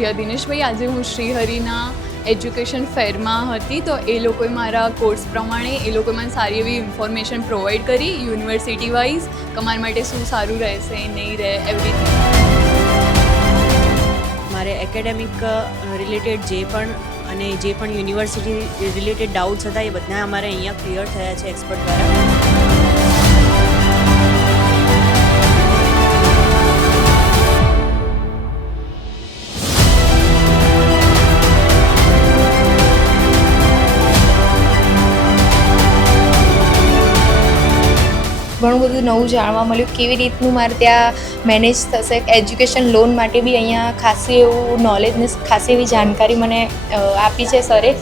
જીયા દિનેશભાઈ. આજે હું શ્રીહરિના એજ્યુકેશન ફેરમાં હતી, તો એ લોકોએ મારા કોર્સ પ્રમાણે એ લોકોએ મને સારી એવી ઇન્ફોર્મેશન પ્રોવાઈડ કરી યુનિવર્સિટી વાઇઝ કે અમારા માટે શું સારું રહેશે નહીં રહે એવરીથિંગ. મારે એકેડેમિક રિલેટેડ જે પણ યુનિવર્સિટી રિલેટેડ ડાઉટ્સ હતા એ બધા અમારે અહીંયા ક્લિયર થયા છે એક્સપર્ટ દ્વારા. ઘણું બધું નવું જાણવા મળ્યું, કેવી રીતનું મારે ત્યાં મેનેજ થશે. એજ્યુકેશન લોન માટે બી અહીંયા ખાસી એવું નોલેજ ને ખાસી એવી જાણકારી મને આપી છે સરે.